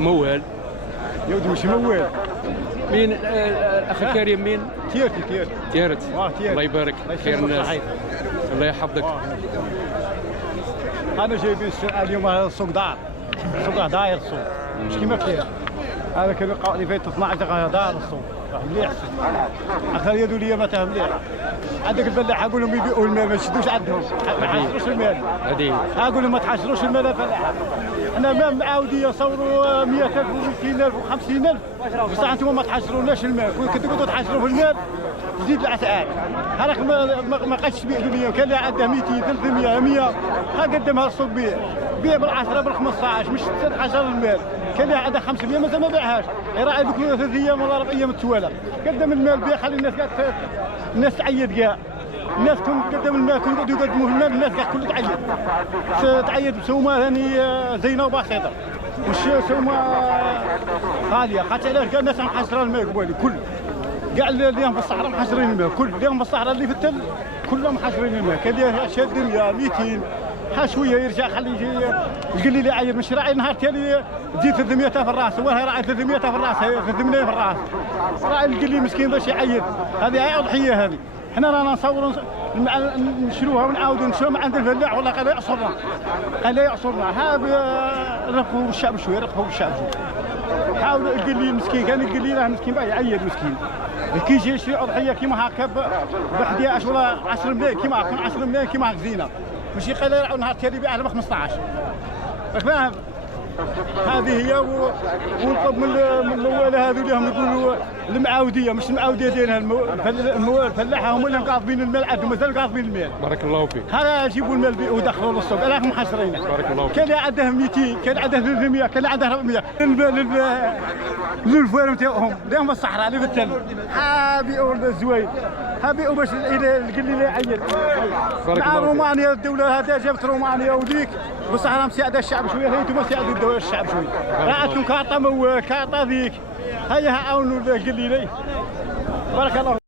موال. يا ودي مش موال. مين الاخ الكريم مين؟ تيرت. تيرت. تيرت. الله يبارك خير الناس. الله يحفظك. انا جايب اليوم السوق دار. السوق داير السوق مش كيما كاين. هذا كان القاع اللي فات 12 دقيقه دار السوق مليح. اخر يدو لي ما تاه مليح. عندك الفلاحه اقول لهم يبيعوا المال ما يشدوش عندهم ما تحشروش المال. هذه اقول لهم ما تحشروش المال الفلاحه. انا ما معاودين يصوروا 100,000 و200,000 و50,000 بصح انتم ما تحشروناش المال. كون كنتوا تحشروا في المال تزيد الاسعار. هذاك ما قادش تبيع دنيا. كان اللي عنده 200 300 100 ها قدمها السوق بيع بال10 بال15 مش تحشر المال. كان اللي عنده 500 مازال ما باعهاش يراعي بك 3 ايام ولا 4 ايام التوالى. قدم المال بيع خلي الناس قاعد الناس تعيط كاع. الناس كون قدم المال كون يقعدوا يقدموا المال الناس كاع كل تعيط بسومه ثاني زينه وبسيطه مش سومه غاليه. خاطر علاش كاع الناس محشره المال قبالي كل كاع اللي في الصحراء محشرين المال كل اللي في الصحراء اللي في التل كلهم محشرين المال. كان شاد 100 200 ها شويه يرجع خلي يجي يقول لي عاير مش راعي نهار تالي تزيد 300 في الراس. هو راعي 300 في الراس 300 في الراس. راعي يقول لي مسكين باش يعير. هذه اضحيه هذه. حنا رانا نصوروا نشروها ونعاودوا نشروها عند الفلاح والله قال يعصرنا قال يعصرنا. ها رقوا الشعب شويه رقوا الشعب شويه. حاول يقول لي مسكين كان يقول لي راه مسكين باه يعير مسكين. كي يجي يشري اضحيه كيما هكا ب 11 ولا 10 ملايين كيما هكا 10 ملايين كيما هكا زينه ماشي قال يرعوا نهار تالي يبيعها ب 15. راك فاهم؟ هذه هي ونطلب من الموالاه هذو اللي هم يقولوا المعاوديه مش المعاوديه ديالها الفلاحه هما اللي قاضبين المال عندهم مازال قاضبين المال. بارك الله فيك. هذا جيبوا المال ودخلوا للسوق راهم محشرين. بارك الله فيك. كان اللي عنده 200 كان عنده 300 كان عنده 400 للفوار نتاعهم اللي في الصحراء اللي في التل ها بيعوا الزوايد ها بيعوا باش القليل يعيط. مع رومانيا الدوله هذا جابت رومانيا وديك بصح راهم مساعده الشعب شويه هي انتم ساعدوا الشعب شويه. راعتكم كارطه موال كارطه ذيك هيا عاونوا القليلين. بارك الله.